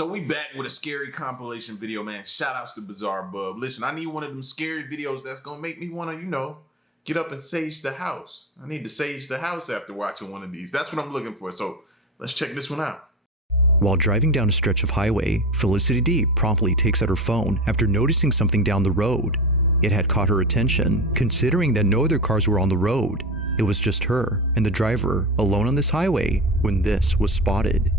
So we back with a scary compilation video, man. Shout outs to Bizarre Bub. Listen, I need one of them scary videos that's gonna make me wanna, get up and sage the house. I need to sage the house after watching one of these. That's what I'm looking for. So let's check this one out. While driving down a stretch of highway, Felicity D promptly takes out her phone after noticing something down the road. It had caught her attention, considering that no other cars were on the road. It was just her and the driver alone on this highway when this was spotted.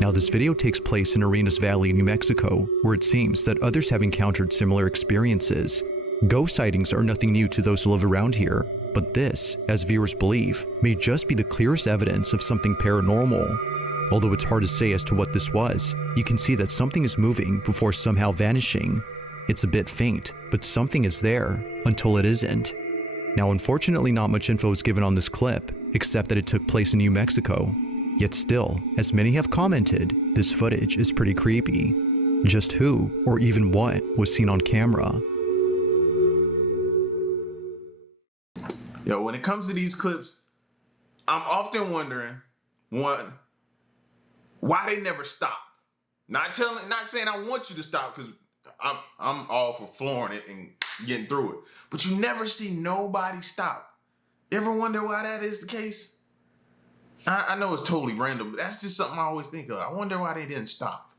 Now this video takes place in Arenas Valley, New Mexico, where it seems that others have encountered similar experiences. Ghost sightings are nothing new to those who live around here, but this, as viewers believe, may just be the clearest evidence of something paranormal. Although it's hard to say as to what this was, you can see that something is moving before somehow vanishing. It's a bit faint, but something is there, until it isn't. Now unfortunately not much info is given on this clip, except that it took place in New Mexico. Yet still, as many have commented, this footage is pretty creepy. Just who, or even what, was seen on camera? Yo, when it comes to these clips, I'm often wondering, one, why they never stop. Not saying I want you to stop, because I'm all for flooring it and getting through it. But you never see nobody stop. Ever wonder why that is the case? I know it's totally random, but that's just something I always think of. I wonder why they didn't stop.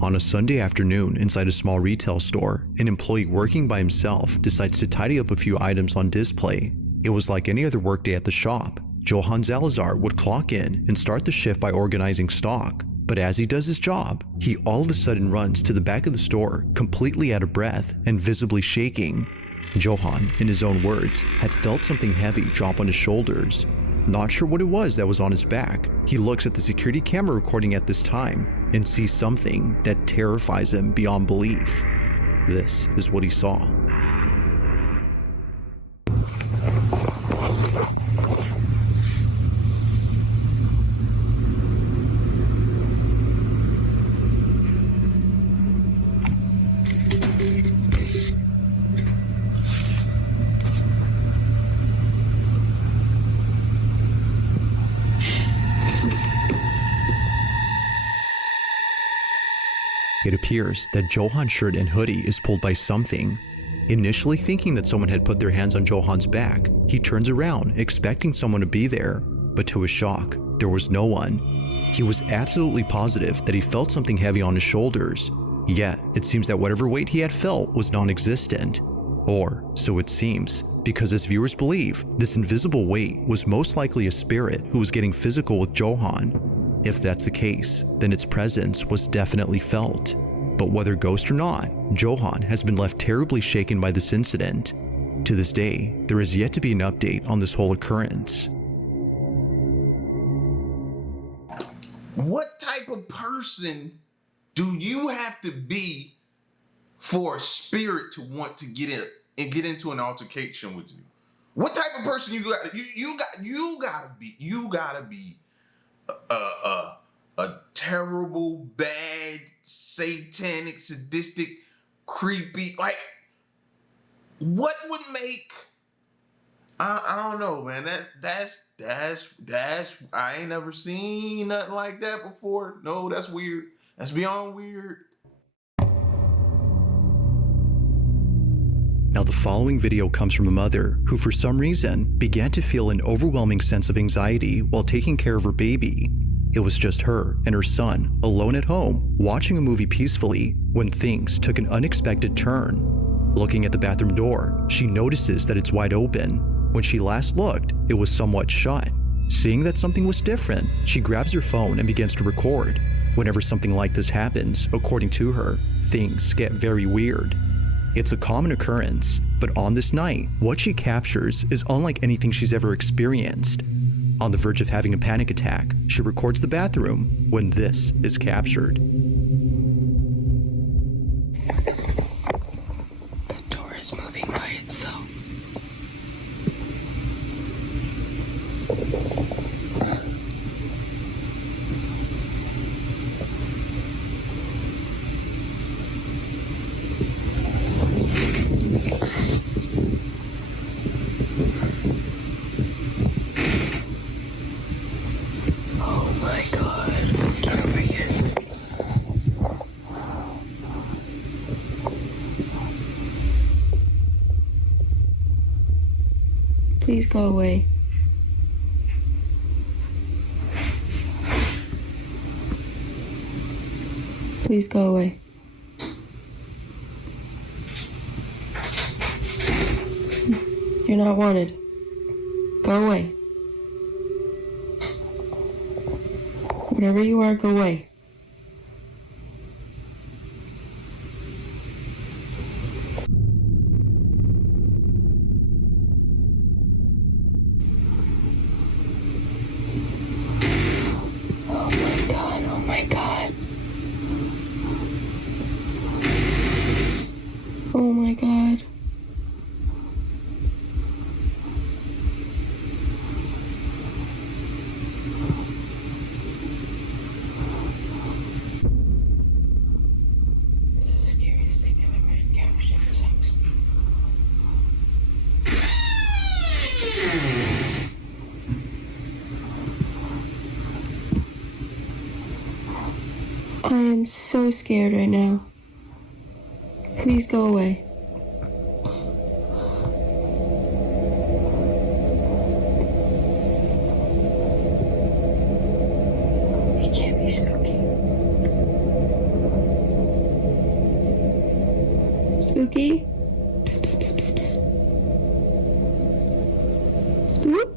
On a Sunday afternoon inside a small retail store, an employee working by himself decides to tidy up a few items on display. It was like any other workday at the shop. Johan Salazar would clock in and start the shift by organizing stock. But as he does his job, he all of a sudden runs to the back of the store, completely out of breath and visibly shaking. Johan, in his own words, had felt something heavy drop on his shoulders. Not sure what it was that was on his back, he looks at the security camera recording at this time and sees something that terrifies him beyond belief. This is what he saw. It appears that Johan's shirt and hoodie is pulled by something. Initially thinking that someone had put their hands on Johan's back, he turns around expecting someone to be there, but to his shock, there was no one. He was absolutely positive that he felt something heavy on his shoulders, yet it seems that whatever weight he had felt was non-existent. Or, so it seems, because as viewers believe, this invisible weight was most likely a spirit who was getting physical with Johan. If that's the case, then its presence was definitely felt. But whether ghost or not, Johan has been left terribly shaken by this incident. To this day, there is yet to be an update on this whole occurrence. What type of person do you have to be for a spirit to want to get in and get into an altercation with you? What type of person you gotta be a terrible, bad, satanic, sadistic, creepy, like, what would make, I don't know, man, that's, I ain't never seen nothing like that before. No, that's weird. That's beyond weird. Now the following video comes from a mother who for some reason began to feel an overwhelming sense of anxiety while taking care of her baby. It was just her and her son alone at home watching a movie peacefully when things took an unexpected turn. Looking at the bathroom door, she notices that it's wide open. When she last looked, it was somewhat shut. Seeing that something was different, she grabs her phone and begins to record. Whenever something like this happens, according to her, things get very weird. It's a common occurrence, but on this night, what she captures is unlike anything she's ever experienced. On the verge of having a panic attack, she records the bathroom when this is captured. The door is moving by itself. Please go away. Please go away. You're not wanted. Go away. Whatever you are, go away. Oh my god. Oh my god. This is the scariest thing I've ever encountered in this house. I am so scared right now. Please go away. It can't be spooky. Spooky? Psst, psst, psst, psst, psst. Spook?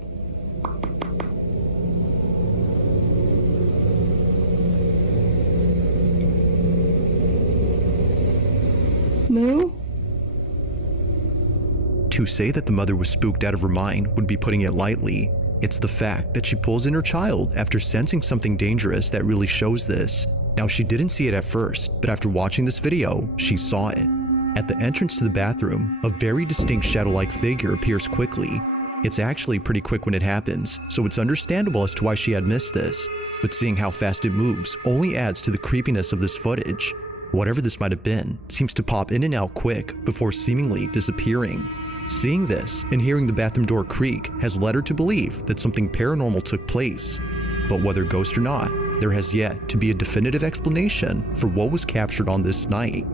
Moo? To say that the mother was spooked out of her mind would be putting it lightly. It's the fact that she pulls in her child after sensing something dangerous that really shows this. Now, she didn't see it at first, but after watching this video, she saw it. At the entrance to the bathroom, a very distinct shadow-like figure appears quickly. It's actually pretty quick when it happens, so it's understandable as to why she had missed this. But seeing how fast it moves only adds to the creepiness of this footage. Whatever this might have been seems to pop in and out quick before seemingly disappearing. Seeing this and hearing the bathroom door creak has led her to believe that something paranormal took place. But whether ghost or not, there has yet to be a definitive explanation for what was captured on this night.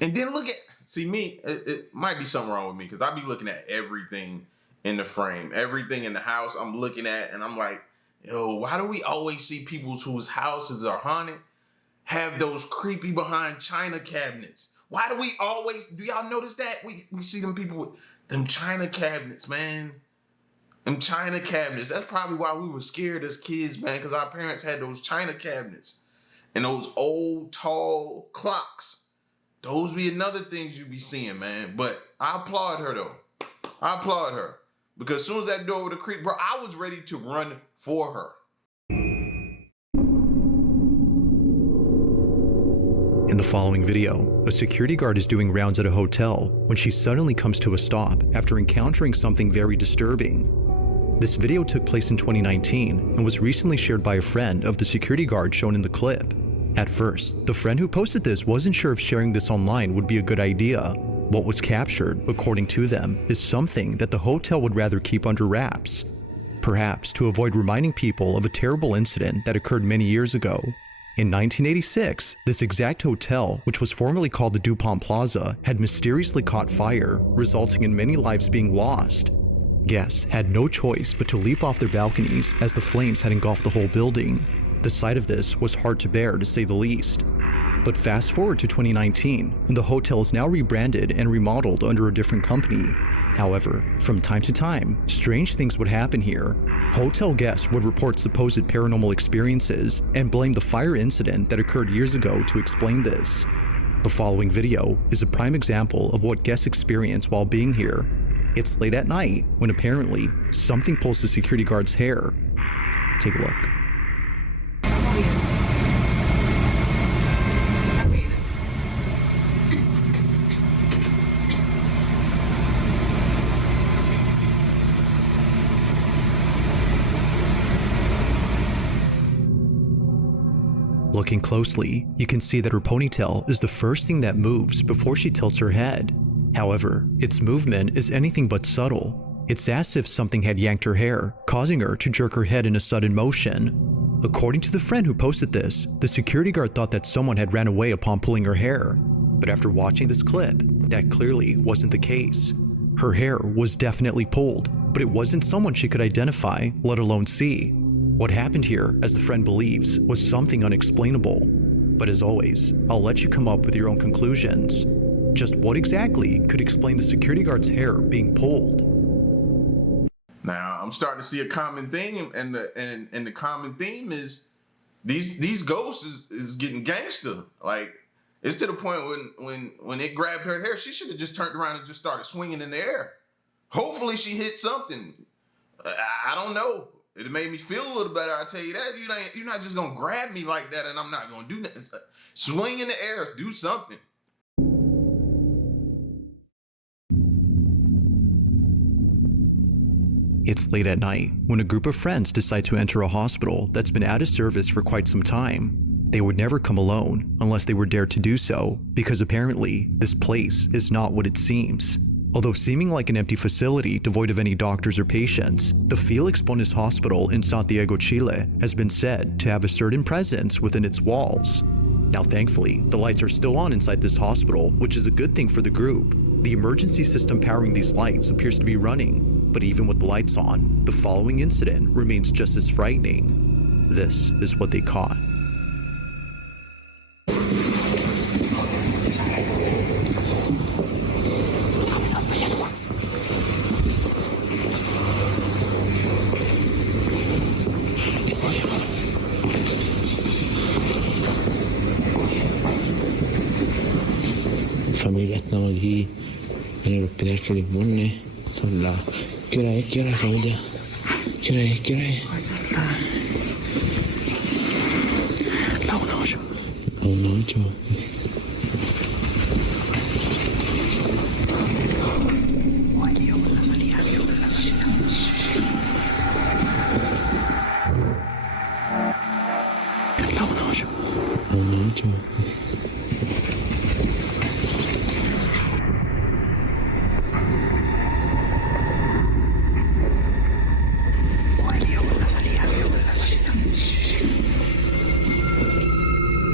And then look at, see me, it might be something wrong with me because I be looking at everything in the frame, everything in the house I'm looking at, and I'm like, yo, why do we always see people whose houses are haunted have those creepy behind china cabinets? Why do we always, do y'all notice that? We see them people with them china cabinets, man. Them china cabinets. That's probably why we were scared as kids, man, because our parents had those china cabinets and those old, tall clocks. Those be another things you be seeing, man. But I applaud her, though. I applaud her. Because as soon as that door would have creaked, bro, I was ready to run for her. In the following video, a security guard is doing rounds at a hotel when she suddenly comes to a stop after encountering something very disturbing. This video took place in 2019 and was recently shared by a friend of the security guard shown in the clip. At first, the friend who posted this wasn't sure if sharing this online would be a good idea. What was captured, according to them, is something that the hotel would rather keep under wraps. Perhaps to avoid reminding people of a terrible incident that occurred many years ago. In 1986, this exact hotel, which was formerly called the DuPont Plaza, had mysteriously caught fire, resulting in many lives being lost. Guests had no choice but to leap off their balconies as the flames had engulfed the whole building. The sight of this was hard to bear, to say the least. But fast forward to 2019, and the hotel is now rebranded and remodeled under a different company. However, from time to time, strange things would happen here. Hotel guests would report supposed paranormal experiences and blame the fire incident that occurred years ago to explain this. The following video is a prime example of what guests experience while being here. It's late at night when apparently something pulls the security guard's hair. Take a look. Looking closely, you can see that her ponytail is the first thing that moves before she tilts her head. However, its movement is anything but subtle. It's as if something had yanked her hair, causing her to jerk her head in a sudden motion. According to the friend who posted this, the security guard thought that someone had ran away upon pulling her hair. But after watching this clip, that clearly wasn't the case. Her hair was definitely pulled, but it wasn't someone she could identify, let alone see. What happened here, as the friend believes, was something unexplainable. But as always, I'll let you come up with your own conclusions. Just what exactly could explain the security guard's hair being pulled? Now I'm starting to see a common thing, and the common theme is these ghosts is getting gangster. Like, it's to the point when it grabbed her hair, she should have just turned around and just started swinging in the air. Hopefully she hit something. I don't know. It made me feel a little better. I tell you that. You're not just gonna grab me like that, and I'm not gonna do nothing. Swing in the air, do something. It's late at night when a group of friends decide to enter a hospital that's been out of service for quite some time. They would never come alone unless they were dared to do so, because apparently this place is not what it seems. Although seeming like an empty facility devoid of any doctors or patients, the Felix Bonis Hospital in Santiago, Chile has been said to have a certain presence within its walls. Now thankfully, the lights are still on inside this hospital, which is a good thing for the group. The emergency system powering these lights appears to be running, but even with the lights on, the following incident remains just as frightening. This is what they caught. Familia, estamos aquí en el hospital Félix Bonis. Son las... ¿Qué hora es? ¿Qué hora es, familia? ¿Qué hora es? ¿Qué hora es? La 1:08. La 1:08.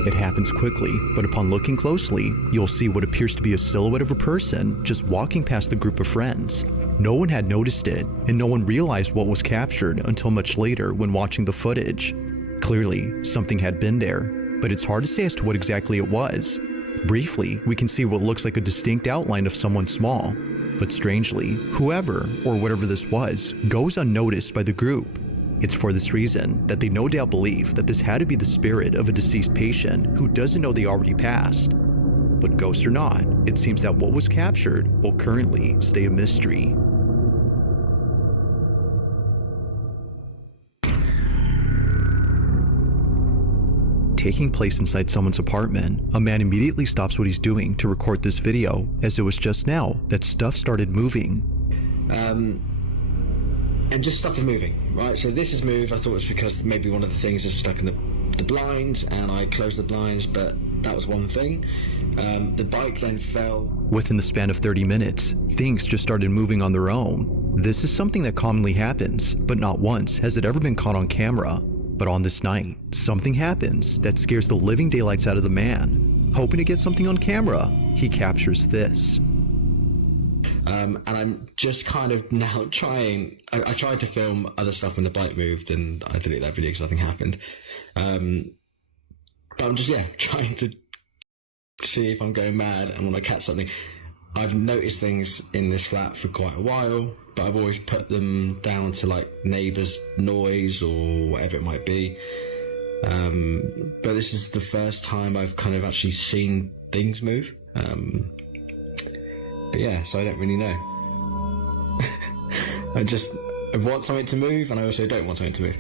It happens quickly, but upon looking closely, you'll see what appears to be a silhouette of a person just walking past the group of friends. No one had noticed it, and no one realized what was captured until much later when watching the footage. Clearly, something had been there, but it's hard to say as to what exactly it was. Briefly, we can see what looks like a distinct outline of someone small, but strangely, whoever or whatever this was goes unnoticed by the group. It's for this reason that they no doubt believe that this had to be the spirit of a deceased patient who doesn't know they already passed. But ghost or not, it seems that what was captured will currently stay a mystery. Taking place inside someone's apartment, a man immediately stops what he's doing to record this video, as it was just now that stuff started moving. And just stuff is moving, right? So this has moved. I thought it was because maybe one of the things is stuck in the blinds, and I closed the blinds, but that was one thing. The bike then fell. Within the span of 30 minutes, things just started moving on their own. This is something that commonly happens, but not once has it ever been caught on camera. But on this night, something happens that scares the living daylights out of the man. Hoping to get something on camera, he captures this. And I'm just kind of now trying... I tried to film other stuff when the bike moved, and I deleted that video because nothing happened. But I'm just, trying to see if I'm going mad and want to catch something. I've noticed things in this flat for quite a while, but I've always put them down to like neighbours' noise or whatever it might be. But this is the first time I've kind of actually seen things move. But yeah, so I don't really know. I want something to move, and I also don't want something to move.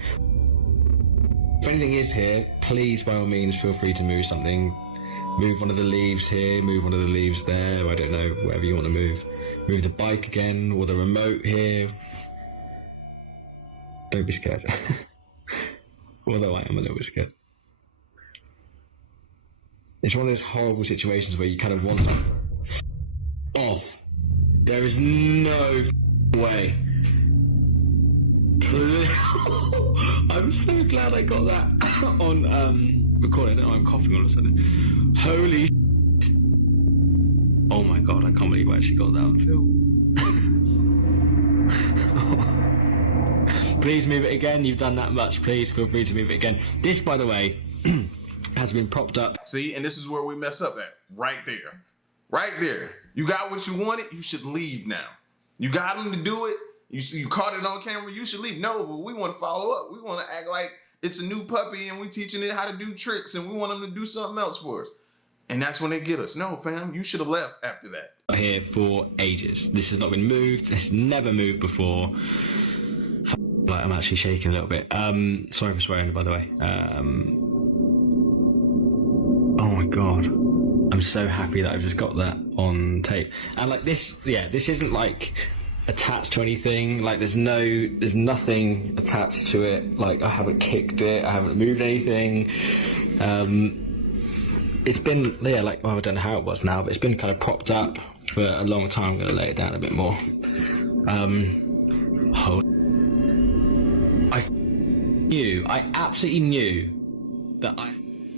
If anything is here, please, by all means, feel free to move something. Move one of the leaves here, move one of the leaves there, I don't know, whatever you want to move. Move the bike again, or the remote here. Don't be scared. Although I am a little bit scared. It's one of those horrible situations where you kind of want to off. There is no way. I'm so glad I got that on recording. I don't know, I'm coughing all of a sudden. Holy oh my god, I can't believe I actually got that on film. Please move it again. You've done that much. Please feel free to move it again. This, by the way, has been propped up. See, and this is where we mess up at. Right there. Right there. You got what you wanted, you should leave now. You got him to do it, you caught it on camera, you should leave. No, but we want to follow up. We want to act like it's a new puppy and we teaching it how to do tricks and we want them to do something else for us. And that's when they get us. No, fam, you should have left after that. Here for ages. This has not been moved. It's never moved before. Like, I'm actually shaking a little bit. Sorry for swearing, by the way. Oh my God. I'm so happy that I've just got that on tape. And like this, yeah, this isn't like attached to anything. Like there's nothing attached to it. Like I haven't kicked it. I haven't moved anything. It's been, yeah, like, well, I don't know how it was now, but it's been kind of propped up for a long time. I'm going to lay it down a bit more. I absolutely knew that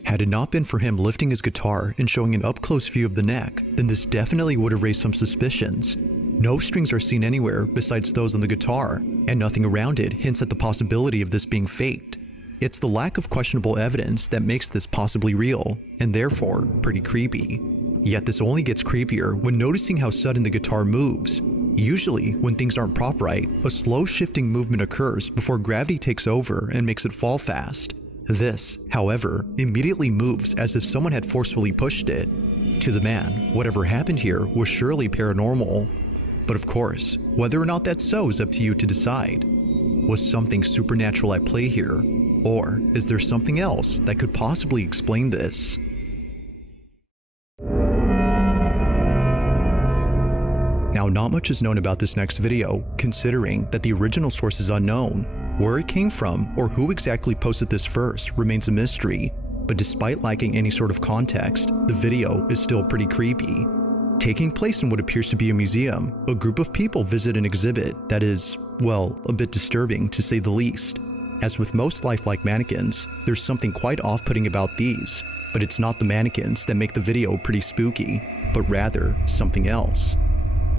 Had it not been for him lifting his guitar and showing an up-close view of the neck, then this definitely would have raised some suspicions. No strings are seen anywhere besides those on the guitar, and nothing around it hints at the possibility of this being faked. It's the lack of questionable evidence that makes this possibly real, and therefore pretty creepy. Yet this only gets creepier when noticing how sudden the guitar moves. Usually, when things aren't prop right, a slow shifting movement occurs before gravity takes over and makes it fall fast. This, however, immediately moves as if someone had forcefully pushed it. To the man, whatever happened here was surely paranormal. But of course, whether or not that's so is up to you to decide. Was something supernatural at play here? Or is there something else that could possibly explain this? Now, not much is known about this next video, considering that the original source is unknown. Where it came from, or who exactly posted this first, remains a mystery, but despite lacking any sort of context, the video is still pretty creepy. Taking place in what appears to be a museum, a group of people visit an exhibit that is, well, a bit disturbing to say the least. As with most lifelike mannequins, there's something quite off-putting about these, but it's not the mannequins that make the video pretty spooky, but rather something else.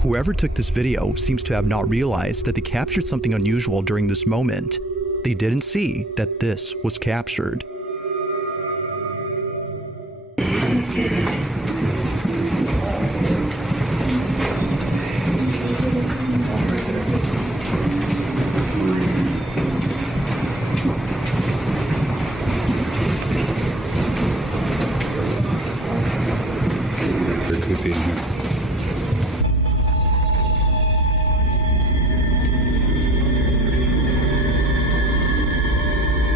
Whoever took this video seems to have not realized that they captured something unusual during this moment. They didn't see that this was captured. There could be in here.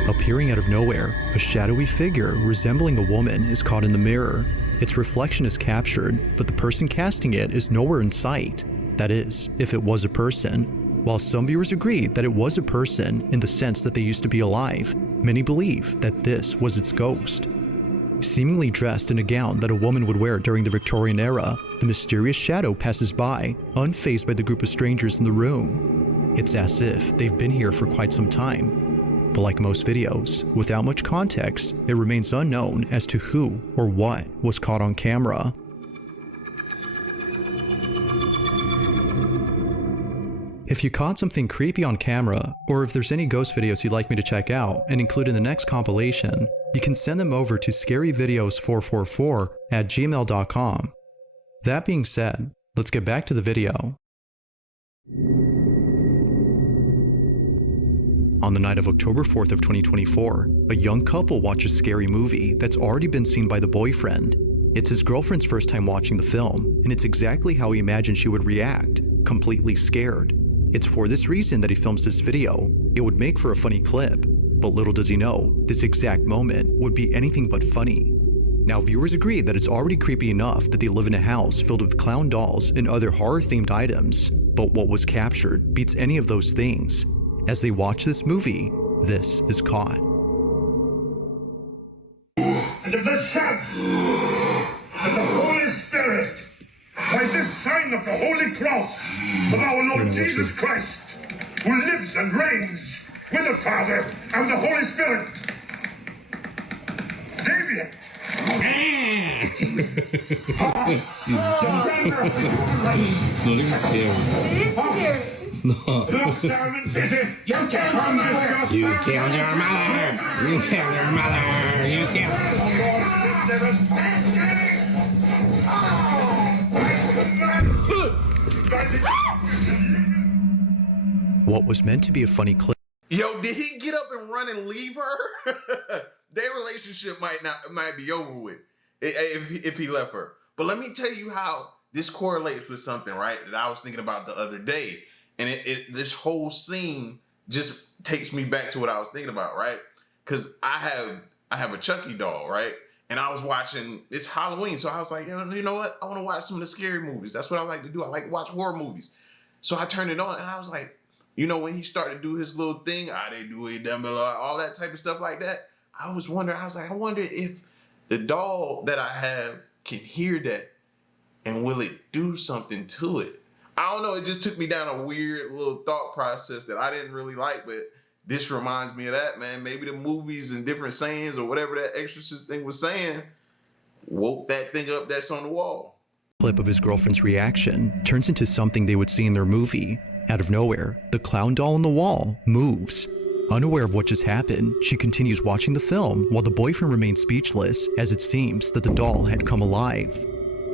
Appearing out of nowhere, a shadowy figure resembling a woman is caught in the mirror. Its reflection is captured, but the person casting it is nowhere in sight. That is, if it was a person. While some viewers agree that it was a person in the sense that they used to be alive, many believe that this was its ghost. Seemingly dressed in a gown that a woman would wear during the Victorian era, the mysterious shadow passes by, unfazed by the group of strangers in the room. It's as if they've been here for quite some time. But like most videos, without much context, it remains unknown as to who or what was caught on camera. If you caught something creepy on camera, or if there's any ghost videos you'd like me to check out and include in the next compilation, you can send them over to scaryvideos444@gmail.com. That being said, let's get back to the video. On the night of October 4th of 2024, a young couple watches a scary movie that's already been seen by the boyfriend. It's his girlfriend's first time watching the film, and it's exactly how he imagined she would react, completely scared. It's for this reason that he films this video. It would make for a funny clip, but little does he know, this exact moment would be anything but funny. Now, viewers agree that it's already creepy enough that they live in a house filled with clown dolls and other horror-themed items, but what was captured beats any of those things. As they watch this movie, this is caught. And of the Son, and the Holy Spirit, by this sign of the Holy Cross of our Lord Jesus Christ, who lives and reigns with the Father and the Holy Spirit. Damien! Not even scary. It is scary. Look, Simon, you killed your mother! You killed your mother! You killed your mother! You What was meant to be a funny clip. Yo, did he get up and run and leave her? Their relationship might be over with if he left her. But let me tell you how this correlates with something, right, that I was thinking about the other day. And this whole scene just takes me back to what I was thinking about, right? Because I have a Chucky doll, right? And I was watching, it's Halloween, so I was like, you know what? I want to watch some of the scary movies. That's what I like to do. I like to watch horror movies. So I turned it on and I was like, you know, when he started to do his little thing, they do it down below, all that type of stuff like that. I was wondering, I wonder if the doll that I have can hear that and will it do something to it? I don't know, it just took me down a weird little thought process that I didn't really like, but this reminds me of that, man. Maybe the movies and different sayings or whatever that exorcist thing was saying woke that thing up that's on the wall. Clip of his girlfriend's reaction turns into something they would see in their movie. Out of nowhere, the clown doll on the wall moves. Unaware of what just happened, she continues watching the film while the boyfriend remains speechless, as it seems that the doll had come alive.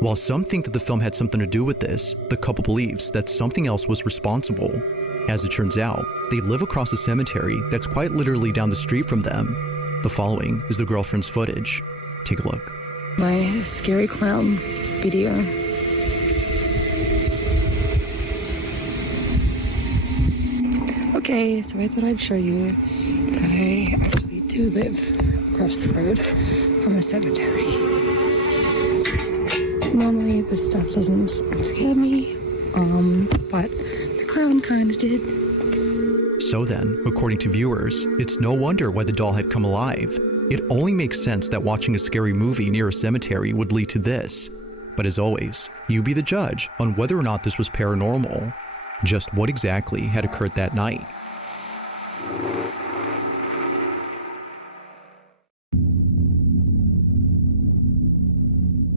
While some think that the film had something to do with this, the couple believes that something else was responsible. As it turns out, they live across a cemetery that's quite literally down the street from them. The following is the girlfriend's footage. Take a look. My scary clown video. Okay, so I thought I'd show you that I actually do live across the road from a cemetery. Normally this stuff doesn't scare me, but the clown kind of did. So then, according to viewers, it's no wonder why the doll had come alive. It only makes sense that watching a scary movie near a cemetery would lead to this. But as always, you be the judge on whether or not this was paranormal. Just what exactly had occurred that night?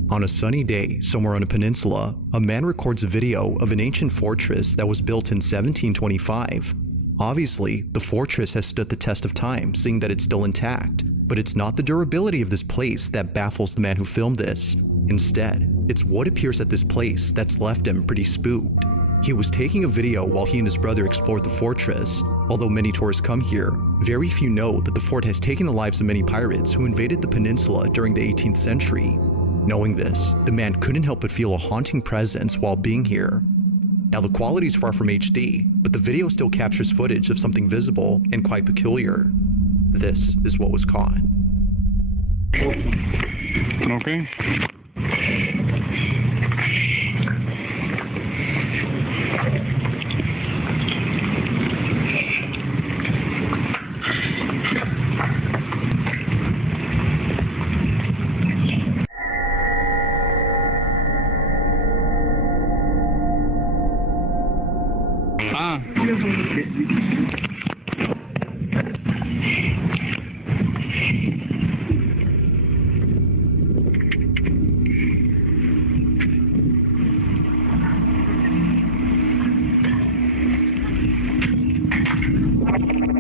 On a sunny day somewhere on a peninsula, a man records a video of an ancient fortress that was built in 1725. Obviously, the fortress has stood the test of time, seeing that it's still intact. But it's not the durability of this place that baffles the man who filmed this. Instead, it's what appears at this place that's left him pretty spooked. He was taking a video while he and his brother explored the fortress. Although many tourists come here, very few know that the fort has taken the lives of many pirates who invaded the peninsula during the 18th century. Knowing this, the man couldn't help but feel a haunting presence while being here. Now the quality is far from HD, but the video still captures footage of something visible and quite peculiar. This is what was caught. Okay.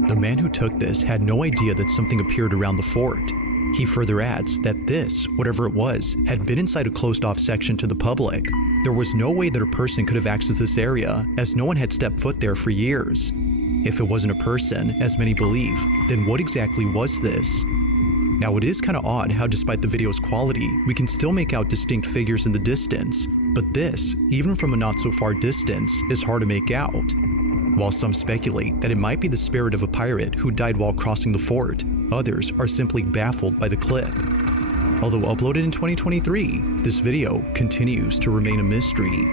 The man who took this had no idea that something appeared around the fort. He further adds that this, whatever it was, had been inside a closed-off section to the public. There was no way that a person could have accessed this area, as no one had stepped foot there for years. If it wasn't a person, as many believe, then what exactly was this? Now it is kind of odd how despite the video's quality, we can still make out distinct figures in the distance, but this, even from a not so far distance, is hard to make out. While some speculate that it might be the spirit of a pirate who died while crossing the fort, others are simply baffled by the clip. Although uploaded in 2023, this video continues to remain a mystery.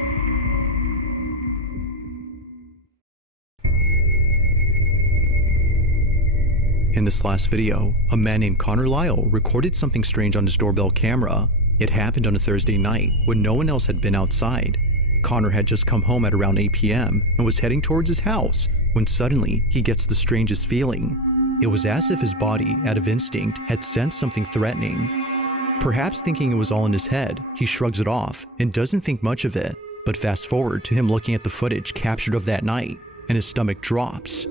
In this last video, a man named Connor Lyle recorded something strange on his doorbell camera. It happened on a Thursday night when no one else had been outside. Connor had just come home at around 8 p.m. and was heading towards his house when suddenly he gets the strangest feeling. It was as if his body, out of instinct, had sensed something threatening. Perhaps thinking it was all in his head, he shrugs it off and doesn't think much of it. But fast forward to him looking at the footage captured of that night, and his stomach drops.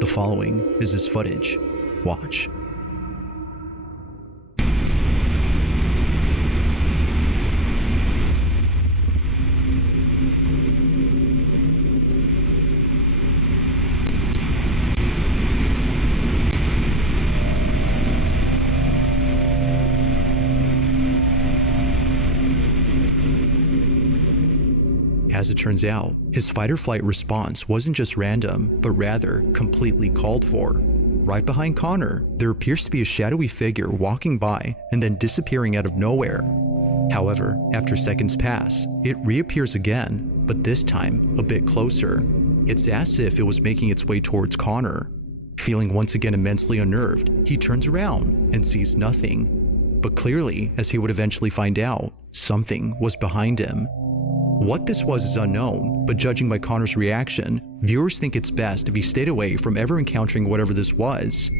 The following is his footage. Watch. As it turns out, his fight-or-flight response wasn't just random, but rather completely called for. Right behind Connor, there appears to be a shadowy figure walking by and then disappearing out of nowhere. However, after seconds pass, it reappears again, but this time a bit closer. It's as if it was making its way towards Connor. Feeling once again immensely unnerved, he turns around and sees nothing. But clearly, as he would eventually find out, something was behind him. What this was is unknown, but judging by Connor's reaction, viewers think it's best if he stayed away from ever encountering whatever this was.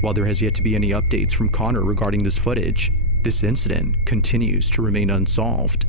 While there has yet to be any updates from Connor regarding this footage, this incident continues to remain unsolved.